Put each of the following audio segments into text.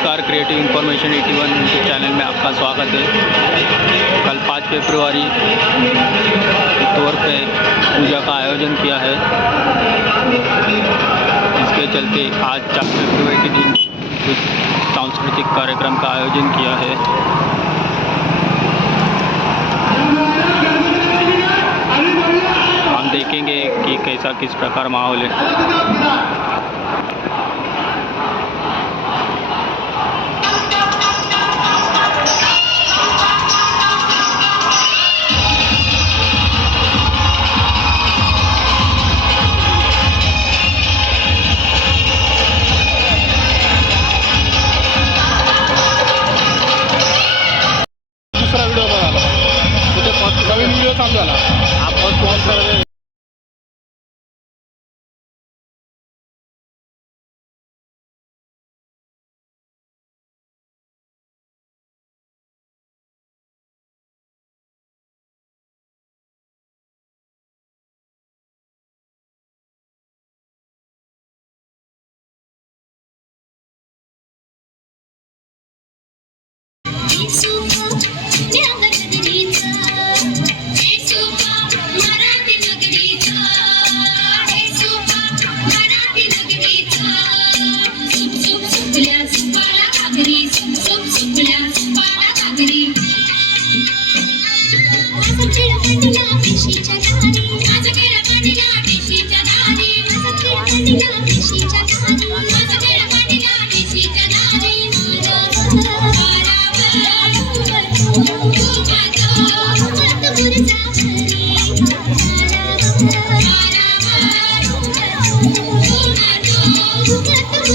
नमस्कार creative information AT one YouTube channel में आपका स्वागत है। कल पाँच फरवरी तौर पे पूजा का आयोजन किया है। इसके चलते आज चार फरवरी के दिन कुछ सांस्कृतिक कार्यक्रम का आयोजन किया है। हम देखेंगे कि कैसा, किस प्रकार माहौल है।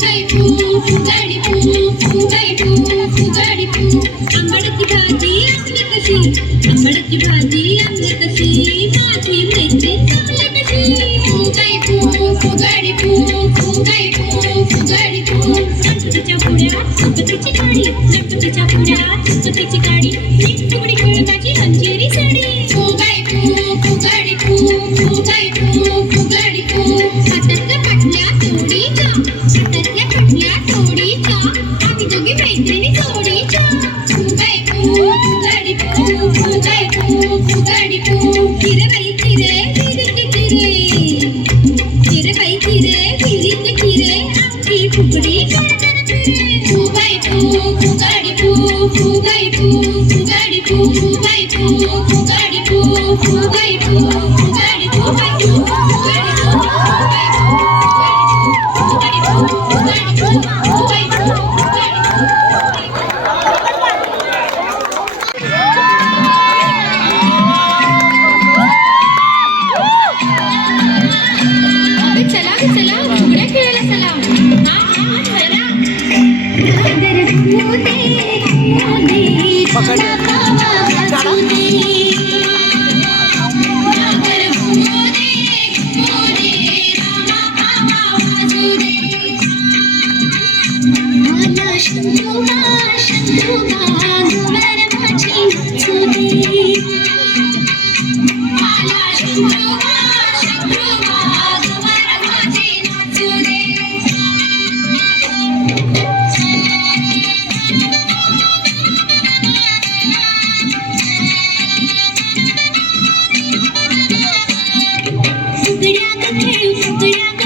Hey! Yeah.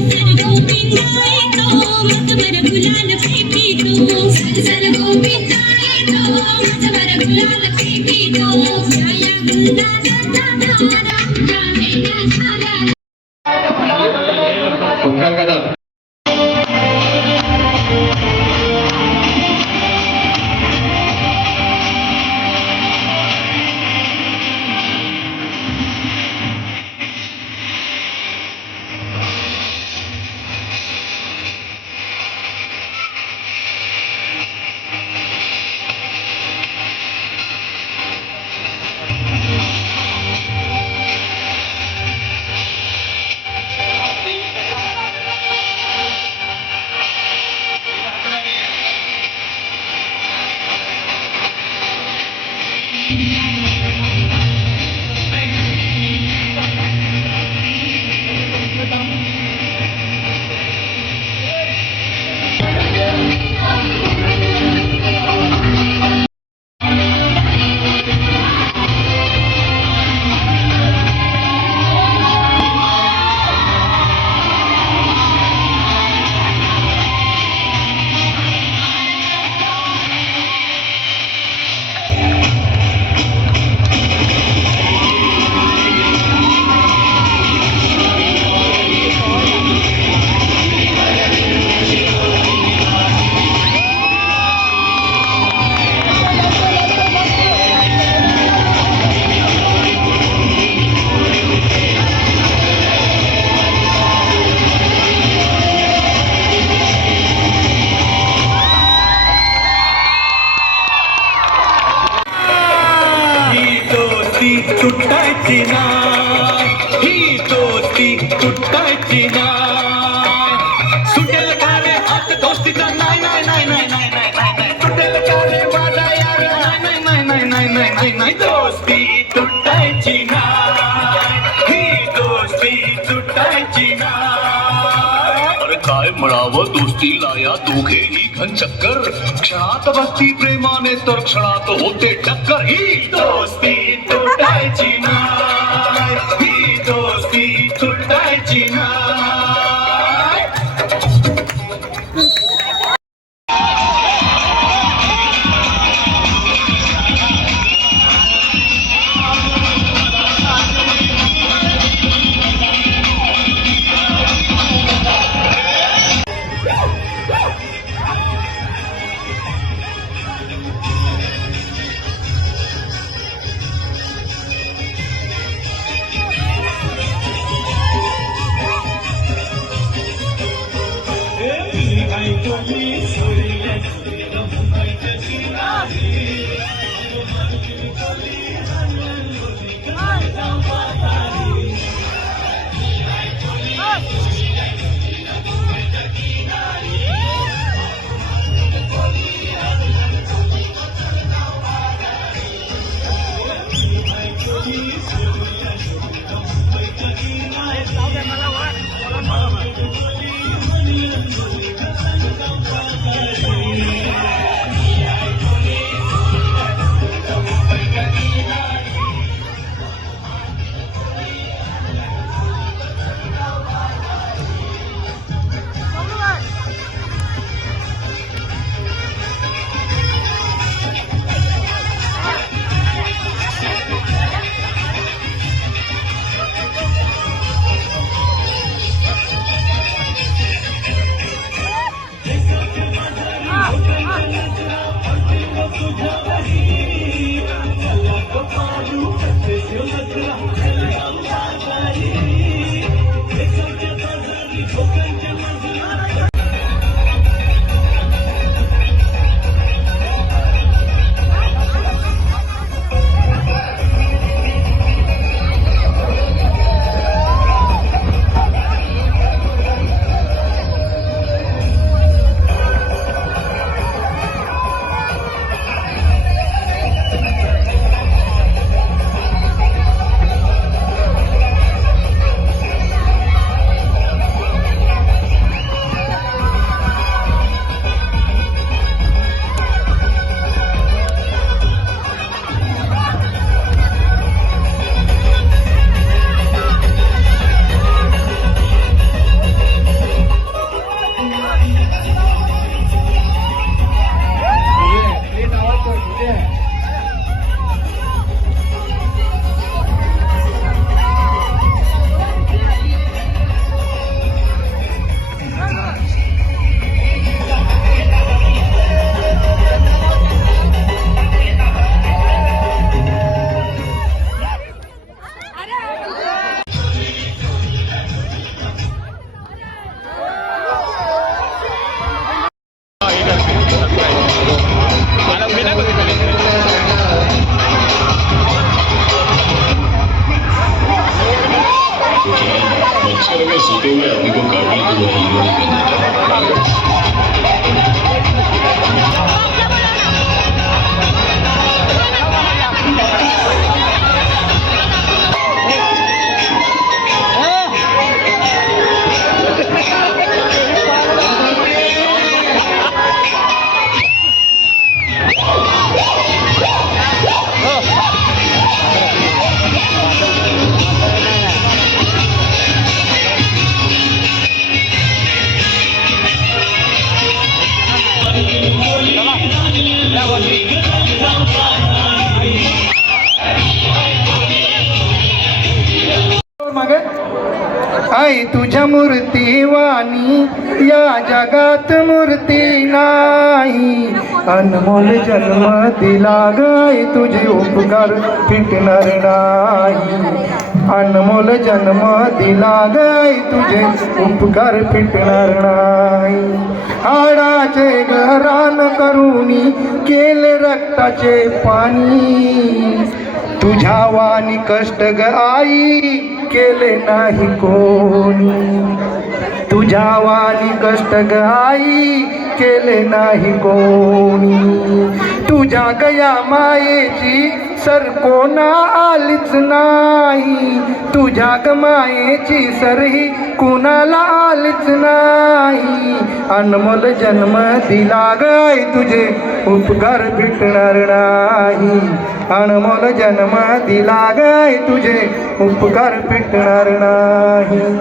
ఉంటారు కదా. काय म्हणावं दोस्तीला या दोघेही घन चक्कर. क्षणात भक्ती प्रेमाने तर क्षणात होते टक्कर. ही दोस्ती तुटायची ना. आई तुझ्या मूर्ती वाणी या जगात मूर्ती नाही. अनमोल जन्म दिला गाय तुझे उपकार फिटणार नाही. अनमोल जन्म दिला गाय तुझे उपकार फिटणार नाही. हाडाचे घरान करुणी केले रक्ताचे पाणी. तुझ्या वाणी कष्ट ग आई केले नाही कोणी. तुझ्या वाणी कष्ट गाई केले नाही कोणी. तुझ्या गया मायेची सर कोणा आलीच नाही. तुझ्या गमायेची सर ही कुणाला आलीच नाही. अनमोल जन्म दिला गाय तुझे उपकार भेटणार नाही. अनमोल जन्म दिला गाय तुझे उपकार भेटणार नाही.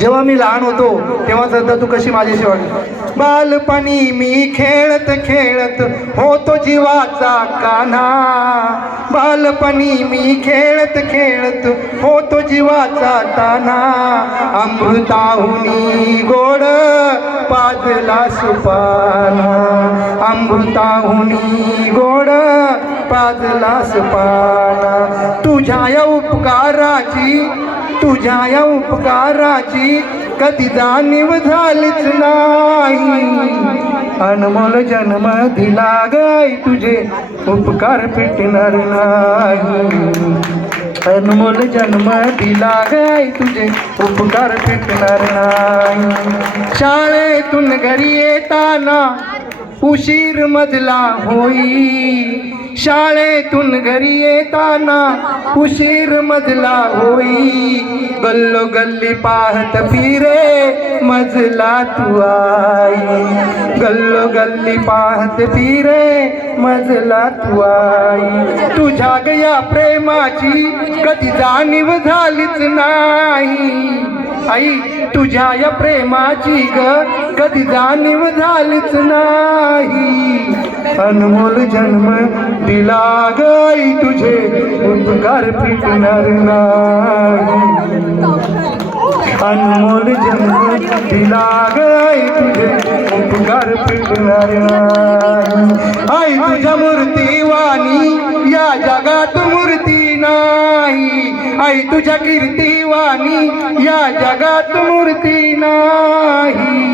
जेव्हा मी लहान होतो तेव्हा सध्या तू कशी माझ्याशी वाटली बालपणी मी खेळत खेळत होतो जीवाचा कान्हा. बालपणी मी खेळत खेळत होतो जीवाचा ताना अमृताहुनी गोड पाजला सुपाना अमृताहुनी गोड पाजला सुपाना तुझ्या या उपकाराची तुझ्या या उपकाराची कधी जाणीव झालीच नाही. अनमोल जन्म दिला गाय तुझे उपकार पिटणार नाही. अनमोल जन्म दिला गाय तुझे उपकार पिटणार नाही. शाळेतून घरी येताना उशीर मजला होई. शाळेतून घरी येताना उशीर मजला होई. गल्लो गल्ली पाहत फिरे मजला तू आई. गल्लो गल्ली पाहत फिरे मजला तू आई. तुझ्या गया प्रेमाची कधी जाणीव झालीच नाही. आई तुझ्या या प्रेमाची ग कधी जाणीव झालीच नाही. अनमोल जन्म दिला गाई तुझे उपकार फिटणार नाही. अनमोल जन्म दिला गाय तुझे उपकार फिटणार नाही. आई तुझ्या मूर्ती वाणी या जगात मूर्ती नाही. आई तुझ्या कीर्ती वाणी या जगात मूर्ती नाही.